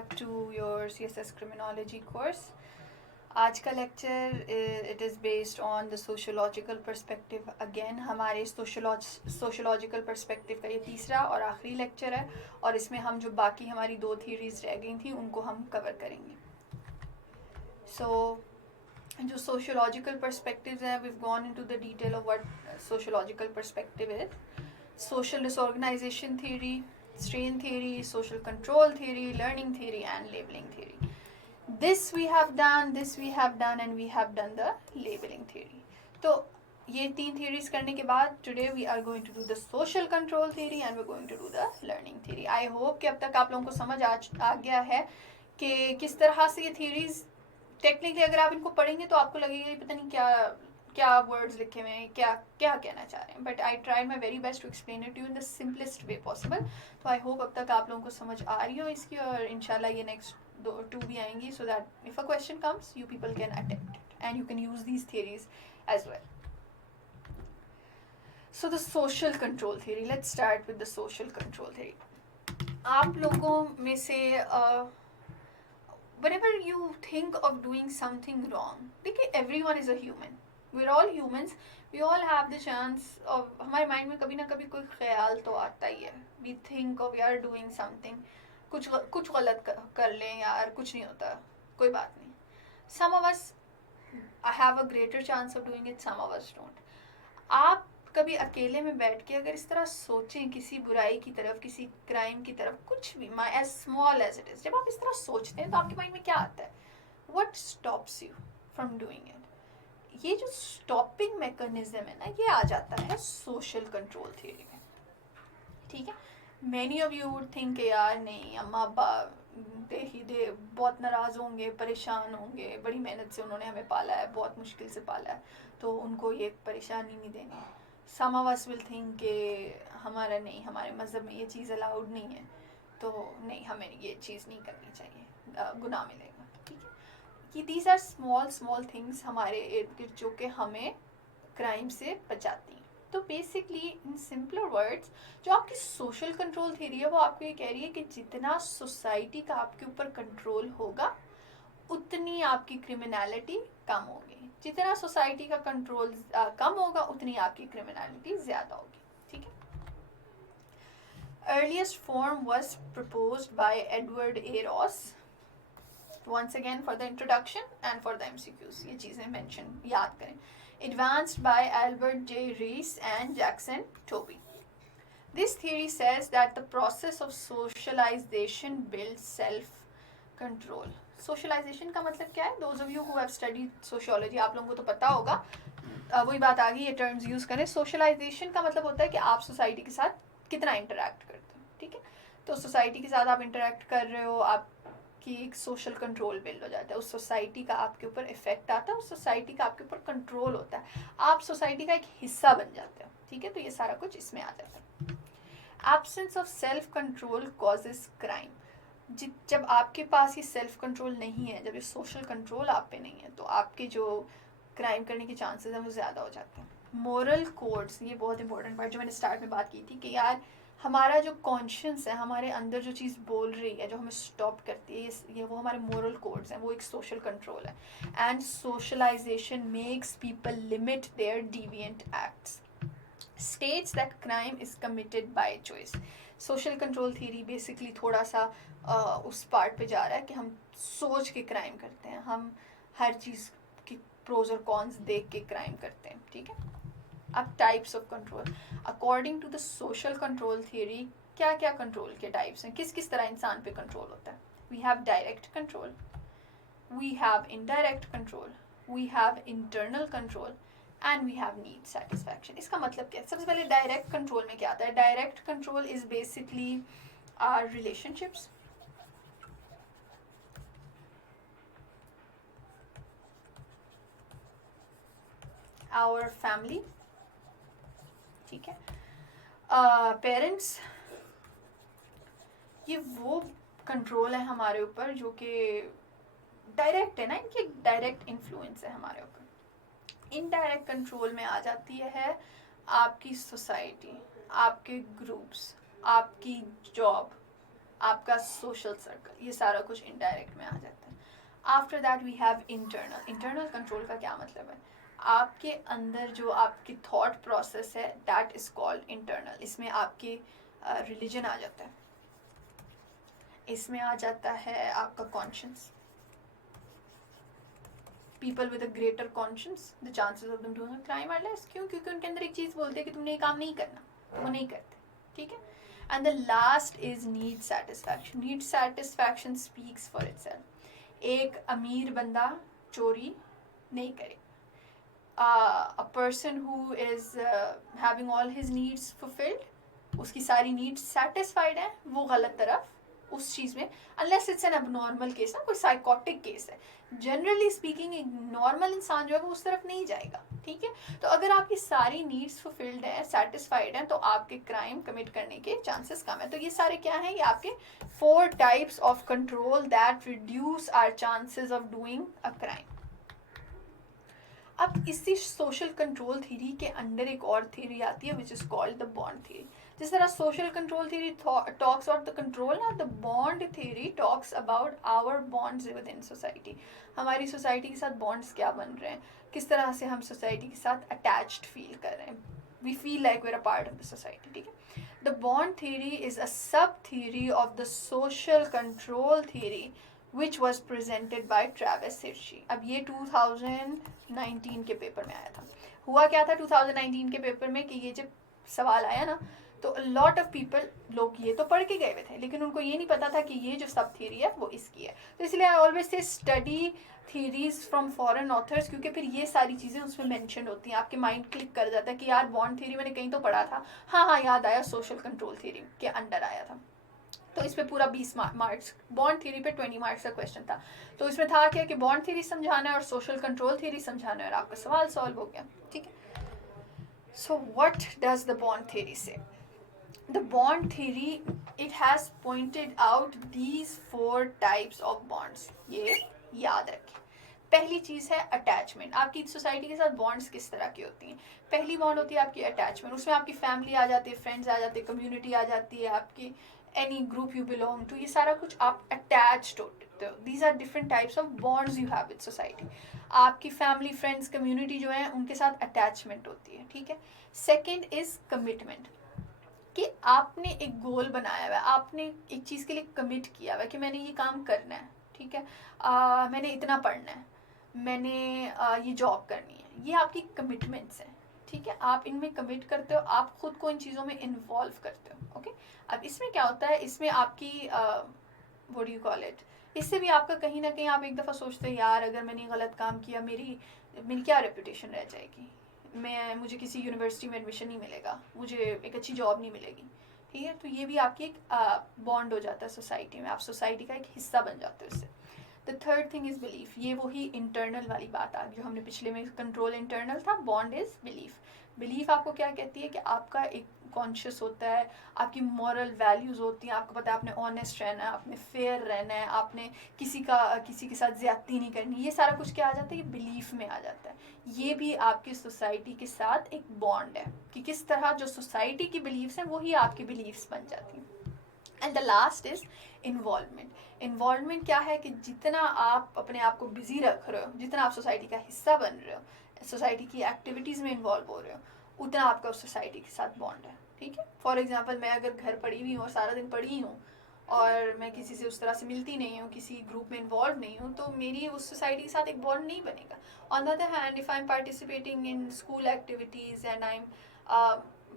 back to your CSS Criminology course. आज का lecture it is based on the sociological perspective. Again हमारे sociological perspective का ये तीसरा और आखिरी लेक्चर है, और इसमें हम जो बाकी हमारी दो थीरीज रह गई थी उनको हम कवर करेंगे. जो सोशोलॉजिकल पर्सपेक्टिव्स हैं, we've gone into the detail of what sociological perspective is. Social disorganization theory, strain theory, social control theory, learning theory and labeling theory. This we have done, and we have done the labeling theory. तो ये तीन theories करने के बाद today we are going to do the social control theory and we're going to do the learning theory. I hope कि अब तक आप लोगों को समझ आ गया है कि किस तरह से ये theories टेक्निकली अगर आप इनको पढ़ेंगे तो आपको लगेगा पता नहीं क्या वर्ड्स लिखे हुए हैं, क्या कहना चाह रहे हैं. But I tried my very best to explain it you in the simplest way possible. तो आई होप अब तक आप लोगों को समझ आ रही हो इसकी, और इंशाल्लाह ये नेक्स्ट टू भी आएंगी, so that if a question comes you people can attempt it and you can use these theories as well. So the social control theory, let's start with the social control theory. आप लोगों में से whenever you think of doing something wrong, देखिए everyone is a human, we're all humans, we all have the chance of, हमारे mind में कभी ना कभी कोई ख्याल तो आता ही है. we think of यार doing something, कुछ गलत कर लें यार, कुछ नहीं होता, कोई बात नहीं. some of us have a greater chance of doing it, some of us don't. आप कभी अकेले में बैठ के अगर इस तरह सोचें किसी बुराई की तरफ, किसी क्राइम की तरफ, कुछ भी, as small as it is, जब आप इस तरह सोचते हैं तो आपके माइंड में क्या आता है? What stops you from doing it? ये जो स्टॉपिंग मैकेनिज्म है ना, ये आ जाता है सोशल कंट्रोल थ्योरी में. ठीक है. Many of you would think यार नहीं, अम्मा अब्बा दे बहुत नाराज़ होंगे, परेशान होंगे, बड़ी मेहनत से उन्होंने हमें पाला है, बहुत मुश्किल से पाला है, तो उनको ये परेशानी नहीं देनी. Some of us will think कि हमारा नहीं, हमारे मज़हब में ये चीज़ अलाउड नहीं है, तो नहीं, हमें ये चीज़ नहीं करनी चाहिए, गुनाह मिलेगा. ठीक है. कि these are small things हमारे इर्द गिर्द जो कि हमें क्राइम से बचाती हैं. तो बेसिकली इन सिंपलर वर्ड्स, जो आपकी सोशल कंट्रोल थ्योरी है वो आपको ये कह रही है कि जितना सोसाइटी का आपके ऊपर कंट्रोल होगा उतनी आपकी क्रिमिनलिटी कम होगी. जितना सोसाइटी का कंट्रोल कम होगा उतनी आपकी क्रिमिनलिटी ज़्यादा होगी. ठीक है. Earliest form was proposed by Edward A Ross. once again for the introduction and for the MCQs ये चीज़ें mention याद करें. Advanced by Albert J. Rees and Jackson Tobey. This theory says that the process of socialization builds self-control. Socialization का मतलब क्या है? Those of you who have studied sociology, आप लोगों को तो पता होगा. वही बात आ गई, ये टर्म्स यूज़ करें. सोशलाइजेशन का मतलब होता है कि आप सोसाइटी के साथ कितना इंटरेक्ट करते हो. ठीक है. तो सोसाइटी के साथ आप इंटरेक्ट कर रहे हो, आपकी एक सोशल कंट्रोल बिल्ड हो जाता है, उस सोसाइटी का आपके ऊपर इफेक्ट आता है, उस सोसाइटी का आपके ऊपर कंट्रोल होता है, आप सोसाइटी का एक हिस्सा बन जाते हो. ठीक है. तो ये सारा कुछ इसमें आ जाता है. Absence of self control causes crime. जब आपके पास ये सेल्फ कंट्रोल नहीं है, जब ये सोशल कंट्रोल आप पे नहीं है, तो आपके जो क्राइम करने के चांसेस हैं वो ज़्यादा हो जाते हैं. मोरल कोड्स, ये बहुत इंपॉर्टेंट बात जो मैंने स्टार्ट में बात की थी कि यार हमारा जो कॉन्शियस है, हमारे अंदर जो चीज़ बोल रही है, जो हमें स्टॉप करती है, ये वो हमारे मोरल कोड्स हैं, वो एक सोशल कंट्रोल है. And socialization makes people limit their deviant acts. States that crime is committed by choice. Social control theory basically थोड़ा सा उस पार्ट पे जा रहा है कि हम सोच के क्राइम करते हैं, हम हर चीज़ की प्रोज और कॉन्स देख के क्राइम करते हैं. ठीक है. अब types of control. According to the social control theory, क्या क्या कंट्रोल के टाइप्स हैं, किस किस तरह इंसान पे कंट्रोल होता है? We have direct control, we have indirect control, we have internal control and we have need satisfaction. इसका मतलब क्या है? सबसे पहले डायरेक्ट कंट्रोल में क्या आता है? Direct control is basically our relationships, our family. ठीक है. पेरेंट्स, ये वो कंट्रोल है हमारे ऊपर जो कि डायरेक्ट है ना, इनकी डायरेक्ट इन्फ्लुएंस है हमारे ऊपर. इनडायरेक्ट कंट्रोल में आ जाती है आपकी सोसाइटी, आपके ग्रुप्स, आपकी जॉब, आपका सोशल सर्कल, ये सारा कुछ इनडायरेक्ट में आ जाता है. After that we have internal. Internal control का क्या मतलब है? आपके अंदर जो आपकी थॉट प्रोसेस है दैट इज कॉल्ड इंटरनल. इसमें आपके रिलीजन आ जाता है, इसमें आ जाता है आपका conscious. People with a greater conscious, the chances of them doing a crime are less. क्यों? क्योंकि उनके अंदर एक चीज़ बोलते हैं कि तुमने ये काम नहीं करना, तो वो नहीं करते. ठीक है. And the last is need satisfaction. Need satisfaction speaks for itself. एक अमीर बंदा चोरी नहीं करे. A person who is having all his needs fulfilled, उसकी सारी नीड्स सेटिस्फाइड है, वो गलत तरफ उस चीज़ में, unless it's an abnormal case ना, कोई साइकोटिक केस है. जनरली स्पीकिंग एक नॉर्मल इंसान जो है वो उस तरफ नहीं जाएगा. ठीक है. तो अगर आपकी सारी नीड्स फुलफिल्ड है, सेटिस्फाइड है, तो आपके क्राइम कमिट करने के चांसेस कम है. तो ये सारे क्या हैं? ये आपके 4 types of control that reduce our chances of doing a crime. अब इसी सोशल कंट्रोल थ्योरी के अंडर एक और थ्योरी आती है which is called the bond theory. जिस तरह social control theory talks about the control, ना the bond theory talks about our bonds within society. हमारी सोसाइटी के साथ बॉन्ड्स क्या बन रहे हैं, किस तरह से हम सोसाइटी के साथ अटैच्ड फील कर रहे हैं. We feel like we are a part of the society. ठीक है. The bond theory is a sub theory of the social control theory which was presented by Travis Hirschi. अब ये 2019 के पेपर में आया था. हुआ क्या था 2019 के पेपर में कि ये जब सवाल आया ना, तो लॉट ऑफ पीपल, लोग ये तो पढ़ के गए हुए थे, लेकिन उनको ये नहीं पता था कि ये जो सब थ्योरी है वो इसकी है. तो इसलिए I always say study theories from foreign authors, क्योंकि फिर ये सारी चीज़ें उसमें मेंशन होती हैं. आपके माइंड क्लिक कर जाता है कि यार बॉन्ड थ्योरी मैंने कहीं तो पढ़ा था, हाँ याद आया, सोशल कंट्रोल थ्योरी के अंडर आया था. तो इस पे पूरा 20 मार्क्स, बॉन्ड थ्योरी पे 20 मार्क्स का क्वेश्चन था. तो इसमें था क्या कि बॉन्ड थ्योरी समझाना है और सोशल कंट्रोल थ्योरी समझाना है, और आपका सवाल सॉल्व हो गया. ठीक है. So what does the bond theory say? The bond theory, it has pointed out these 4 types of bonds. ये याद रखें. पहली चीज़ है अटैचमेंट. आपकी सोसाइटी के साथ बॉन्ड्स किस तरह की होती हैं? पहली बॉन्ड होती है आपकी अटैचमेंट. उसमें आपकी फैमिली आ जाती है, फ्रेंड्स आ जाते हैं, कम्युनिटी आ जाती है, आपकी any group you belong to, ये सारा कुछ आप अटैच्ड होते हो. These are different types of bonds you have with society. आपकी फैमिली, फ्रेंड्स, कम्युनिटी जो है उनके साथ अटैचमेंट होती है. ठीक है. सेकेंड इज कमिटमेंट, कि आपने एक गोल बनाया हुआ है, आपने एक चीज़ के लिए कमिट किया हुआ है कि मैंने ये काम करना है. ठीक है. मैंने इतना पढ़ना है, मैंने ये जॉब करनी है. ये आपकी कमिटमेंट्स हैं. ठीक है. आप इनमें कमिट करते हो, आप खुद को इन चीज़ों में इन्वॉल्व करते हो. ओके. अब इसमें क्या होता है, इसमें आपकी what do you call it, इससे भी आपका कहीं ना कहीं आप एक दफ़ा सोचते हो यार अगर मैंने गलत काम किया, मेरी क्या रेपुटेशन रह जाएगी, मुझे किसी यूनिवर्सिटी में एडमिशन नहीं मिलेगा, मुझे एक अच्छी जॉब नहीं मिलेगी. ठीक है. तो ये भी आपकी एक बॉन्ड हो जाता है सोसाइटी में, आप सोसाइटी का एक हिस्सा बन जाते हो इससे. The third thing is belief. ये वही इंटरनल वाली बात आ गई जो हमने पिछले में, कंट्रोल इंटरनल था, बॉन्ड इज़ बिलीफ. बिलीफ आपको क्या कहती है कि आपका एक कॉन्शियस होता है, आपकी मॉरल वैल्यूज़ होती हैं, आपको पता है आपने ऑनेस्ट रहना है, आपने फेयर रहना है, आपने किसी के साथ ज़्यादती नहीं करनी. ये सारा कुछ क्या आ जाता है, ये बिलीफ में आ जाता है. ये भी आपकी सोसाइटी के साथ एक बॉन्ड है कि किस तरह जो सोसाइटी की बिलीव्स हैं वही आपकी बिलीव्स बन जाती हैं. And the last is involvement. Involvement क्या है कि जितना आप अपने आप को बिजी रख रहे हो, जितना आप सोसाइटी का हिस्सा बन रहे हो, सोसाइटी की एक्टिविटीज़ में इन्वॉल्व हो रहे हो, उतना आपका उस सोसाइटी के साथ बॉन्ड है. ठीक है. फॉर एग्जाम्पल, मैं अगर घर पड़ी हुई हूँ और सारा दिन पड़ी हूँ और मैं किसी से उस तरह से मिलती नहीं हूँ, किसी ग्रुप में इन्वॉल्व नहीं हूँ, तो मेरी उस सोसाइटी के साथ एक बॉन्ड नहीं बनेगा. On the other hand, if I am participating in school activities and I am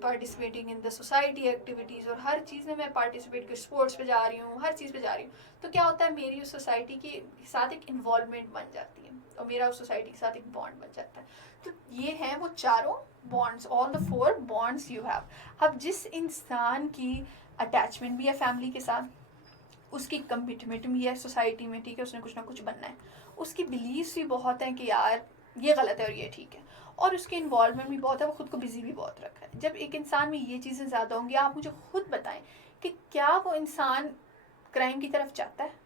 participating in the society activities, और हर चीज़ में मैं पार्टिसिपेट कर, स्पोर्ट्स पे जा रही हूँ, हर चीज़ पे जा रही हूँ, तो क्या होता है, मेरी उस सोसाइटी के साथ एक इन्वॉल्वमेंट बन जाती है और मेरा उस सोसाइटी के साथ एक बॉन्ड बन जाता है. तो ये हैं वो चारों bonds, all the 4 bonds you have. अब जिस इंसान की अटैचमेंट भी है फैमिली के साथ, उसकी कमिटमेंट भी है सोसाइटी में, ठीक है, उसने कुछ ना कुछ बनना है, उसकी बिलीव्स भी बहुत हैं कि यार ये गलत है और ये ठीक है, और उसकी इन्वॉल्वमेंट भी बहुत है, वो खुद को बिजी भी बहुत रखा है. जब एक इंसान में ये चीज़ें ज़्यादा होंगी, आप मुझे खुद बताएं कि क्या वो इंसान क्राइम की तरफ जाता है?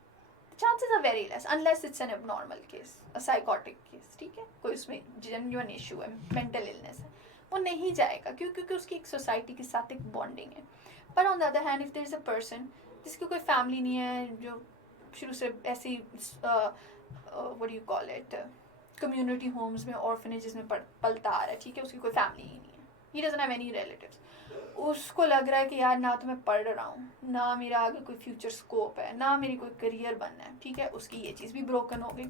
Chances are very less, unless it's an abnormal case, a psychotic case. ठीक है. कोई उसमें जेन्युइन इशू है, मेंटल इलनेस है, वो नहीं जाएगा. क्यों? क्योंकि उसकी एक सोसाइटी के साथ एक बॉन्डिंग है. पर on the other hand, if there is a person जिसकी कोई फैमिली नहीं है, जो शुरू से ऐसी what you call it community homes में, ऑर्फनेजेस में पलता आ रहा है, ठीक है, उसकी कोई फैमिली ही नहीं है, he doesn't have any relatives, उसको लग रहा है कि यार ना तो मैं पढ़ रहा हूँ, ना मेरा आगे कोई फ्यूचर स्कोप है, ना मेरी कोई करियर बनना है, ठीक है, उसकी ये चीज़ भी ब्रोकन हो गई।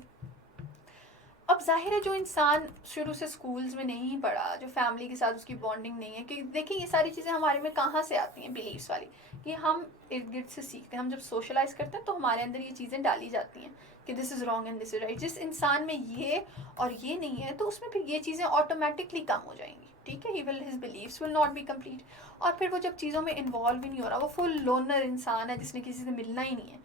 अब जाहिर है जो इंसान शुरू से स्कूल्स में नहीं पढ़ा, जो फैमिली के साथ उसकी बॉन्डिंग नहीं है, कि देखिए ये सारी चीज़ें हमारे में कहाँ से आती हैं, बिलीव्स वाली, कि हम इर्द गिर्द से सीखते हैं, हम जब सोशलाइज करते हैं तो हमारे अंदर ये चीज़ें डाली जाती हैं कि this is wrong and this is right. जिस इंसान में ये और ये नहीं है तो उसमें फिर ये चीज़ें ऑटोमेटिकली कम हो जाएंगी, ठीक है, his believes will not be complete, और फिर वो जब चीज़ों में इन्वॉल्व ही नहीं हो रहा, वो फुल लोनर इंसान है जिसने किसी से मिलना ही नहीं है,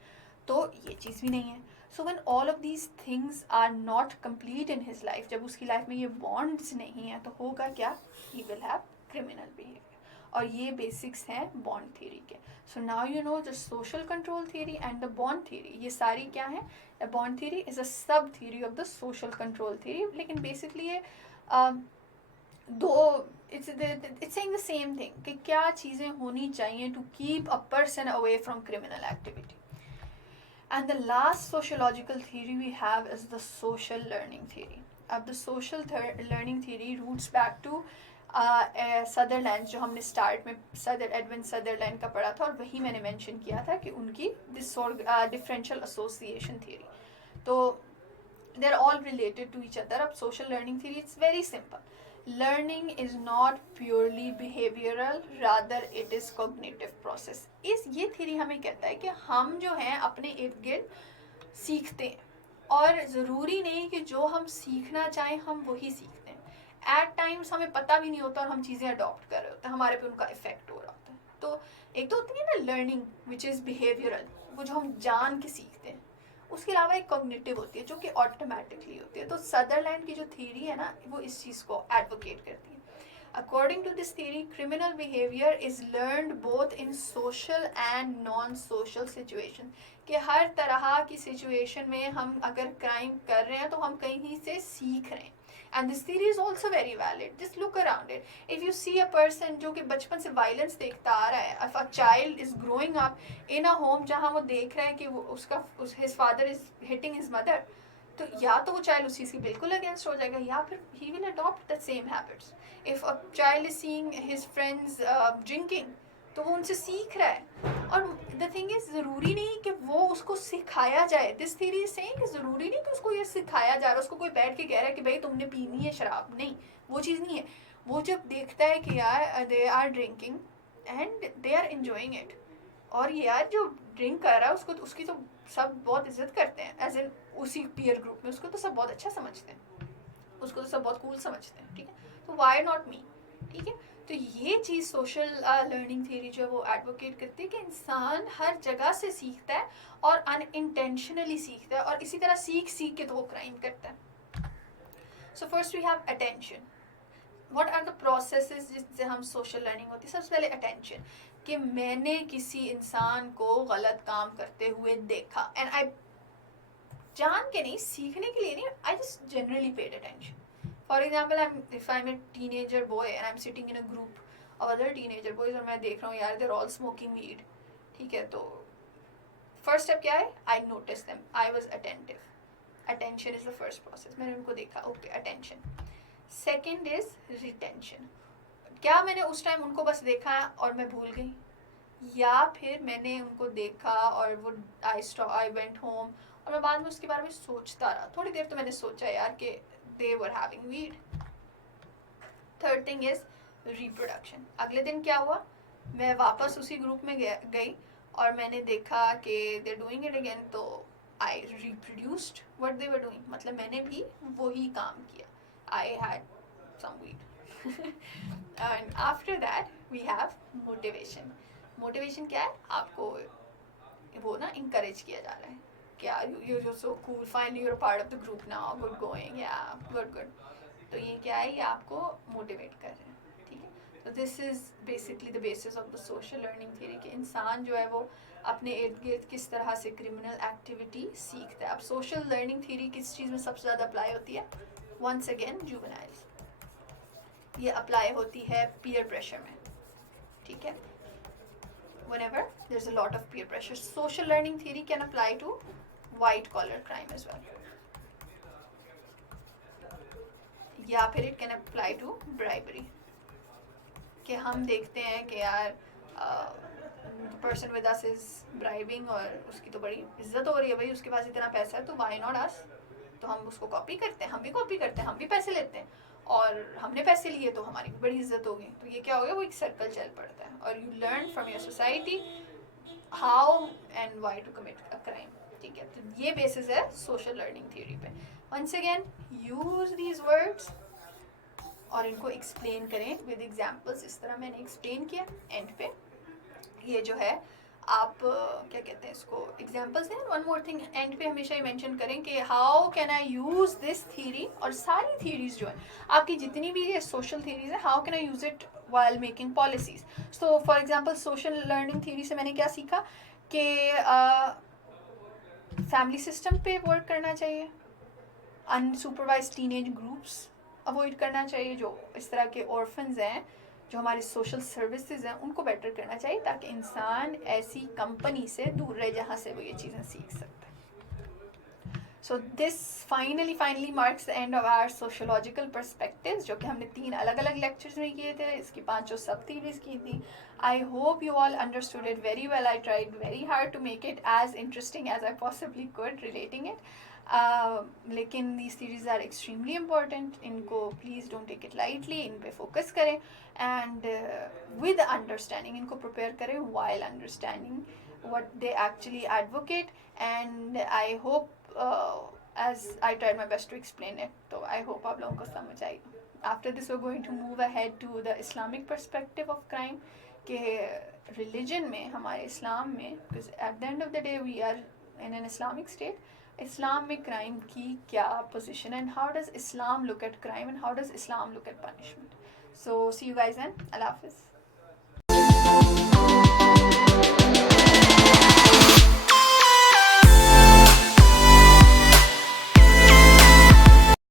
तो ये चीज़ भी नहीं है। So when all of these things are not complete in his life, जब उसकी लाइफ में ये बॉन्ड्स नहीं है तो होगा क्या, he will have criminal behaviour, और ये बेसिक्स हैं बॉन्ड थ्योरी के। So now you know the social control theory and the bond theory, ये सारी क्या है, bond theory is a sub theory of the social control theory, लेकिन basically ये दो it's saying the same thing कि क्या चीज़ें होनी चाहिए to keep a person away from criminal activity. And the last sociological theory we have is the social learning theory. अब the social learning theory roots back to Sutherland, जो हमने start में Edwin Sutherland का पढ़ा था, और वही मैंने मेंशन किया था कि उनकी डिफरेंशियल एसोसिएशन थ्योरी, तो they are all related to each other. अब social learning theory it's very simple, learning is not purely behavioral, rather it is cognitive process। ये थ्योरी हमें कहता है कि हम जो हैं अपने इर्द गिर्द सीखते हैं, और ज़रूरी नहीं कि जो हम सीखना चाहें हम वही सीखते हैं, एट टाइम्स हमें पता भी नहीं होता और हम चीज़ें अडॉप्ट कर रहे होते हैं, हमारे पे उनका इफेक्ट हो रहा होता है। तो एक तो होती है ना लर्निंग विच इज़ बिहेवियरल, वो जो हम जान के सीखते हैं, उसके अलावा एक कॉग्निटिव होती है जो कि ऑटोमेटिकली होती है। तो सदरलैंड की जो थ्योरी है ना, वो इस चीज़ को एडवोकेट करती है। According to this theory, criminal behaviour is learned both in social and non social situation, कि हर तरह की सिचुएशन में हम अगर क्राइम कर रहे हैं तो हम कहीं से सीख रहे हैं। And this theory is also very valid, just look around it, if you see a person जो कि बचपन से वायलेंस देखता आ रहा है, if a child is growing up in a home जहाँ वो देख रहा है कि वो his father is hitting his mother, तो या तो वो चाइल्ड उस चीज़ की बिल्कुल अगेंस्ट हो जाएगा, या फिर he will adopt the same habits. If a child is seeing his friends drinking, तो वो उनसे सीख रहा है। और द थिंग इज, ज़रूरी नहीं कि वो उसको सिखाया जाए, दिस थ्योरी इज सेइंग कि ज़रूरी नहीं कि उसको ये सिखाया जा रहा है, उसको कोई बैठ के कह रहा है कि भाई तुमने पीनी है शराब, नहीं, वो चीज़ नहीं है। वो जब देखता है कि यार they are drinking and they are enjoying it, और ये यार जो ड्रिंक कर रहा है उसको उसकी तो सब बहुत इज्जत करते हैं, एज इन उसी पीयर ग्रुप में उसको तो सब बहुत अच्छा समझते हैं, उसको तो सब बहुत कूल समझते हैं, ठीक है, तो वाई नॉट मी, ठीक है। तो ये चीज़ सोशल लर्निंग थ्योरी जो है वो एडवोकेट करती है कि इंसान हर जगह से सीखता है और अनइंटेंशनली सीखता है, और इसी तरह सीख सीख के तो वो क्राइम करता है। So first we have attention. What are the processes जिससे हम सोशल लर्निंग होती है? सबसे पहले अटेंशन, कि मैंने किसी इंसान को गलत काम करते हुए देखा, एंड आई जान के नहीं, सीखने के लिए नहीं, I just generally paid attention. For example, if I'm a teenager boy and I'm sitting in a group of other teenager boys और मैं देख रहा हूँ यार they're all smoking weed, ठीक है, तो फर्स्ट स्टेप क्या है, I notice them, I was attentive, attention is the first process, मैंने उनको देखा, okay attention. Second is retention, क्या मैंने उस टाइम उनको बस देखा और मैं भूल गई, या फिर मैंने उनको देखा और वो आई वेंट होम और मैं बाद में उसके बारे में सोचता रहा, थोड़ी देर तो मैंने सोचा यार कि they were having weed। Third thing is reproduction, अगले दिन क्या हुआ, मैं वापस उसी ग्रुप में गई और मैंने देखा कि they're doing it again, तो I reproduced what they were doing, मतलब मैंने भी वही काम किया, I had some weed। and after that we have motivation। Motivation क्या है, आपको वो ना इंकरेज किया जा रहा है, क्या you're so cool, finally you're a part of the group now, good going, yeah good। तो ये क्या है, ये आपको मोटिवेट कर रहे हैं, ठीक है। तो this is basically the basis of the social learning theory, कि इंसान जो है वो अपने इर्द गिर्द किस तरह से क्रिमिनल एक्टिविटी सीखता है। अब सोशल लर्निंग थ्योरी किस चीज़ में सबसे ज़्यादा अप्लाई होती है, वंस अगेन जुवेनाइल्स, ये अप्लाई होती है पीयर प्रेशर में, ठीक है। whenever there's a lot of peer pressure. Social learning theory can apply to white collar crime as well, या फिर it can apply to bribery, कि हम देखते हैं कि यार person with us is bribing और उसकी तो बड़ी इज्जत हो रही है, भाई उसके पास इतना पैसा है तो वाई नॉट अस, तो हम उसको कॉपी करते हैं, हम भी कॉपी करते हैं, हम भी पैसे लेते हैं, और हमने पैसे लिए तो हमारी भी बड़ी इज्जत होगी। तो ये क्या हो गया, वो एक सर्कल चल पड़ता है, और you learn from your society how and why to commit a crime. ठीक है, तो ये बेसिस है सोशल लर्निंग थ्योरी पे। Once again use these words और इनको एक्सप्लेन करें विद एग्जाम्पल्स, इस तरह मैंने एक्सप्लेन किया एंड पे। ये जो है आप क्या कहते हैं इसको, एग्जाम्पल्स हैं। वन मोर थिंग, एंड पे हमेशा ये मेंशन करें कि how can I use this theory, और सारी थ्योरीज जो है आपकी जितनी भी ये सोशल थ्योरीज है, how can I use it while making policies. So for example social learning theory से मैंने क्या सीखा कि फैमिली सिस्टम पे वर्क करना चाहिए, अनसुपरवाइज टीनेज ग्रुप्स अवॉइड करना चाहिए, जो इस तरह के ऑर्फन्स हैं, जो हमारे सोशल सर्विसेज हैं, उनको बेटर करना चाहिए ताकि इंसान ऐसी कंपनी से दूर रहे जहाँ से वो ये चीज़ें सीख सकते हैं। So this finally marks the end of our sociological perspectives, जो कि हमने 3 अलग अलग लेक्चर्स में किए थे, इसकी 5 सब थीरीज की थी। I hope you all understood it very well. I tried very hard to make it as interesting as I possibly could relating it. लेकिन these series are extremely important, इनको please don't take it lightly, इन पे focus करें and with understanding इनको prepare करें while understanding what they actually advocate, and I hope as I tried my best to explain it, so I hope आप लोगों को समझ आई। After this we're going to move ahead to the Islamic perspective of crime, कि religion में, हमारे इस्लाम में, because at the end of the day we are in an Islamic state, इस्लाम में crime की क्या position and how does Islam look at crime and how does Islam look at punishment. So see you guys and अल्लाह हाफिज़।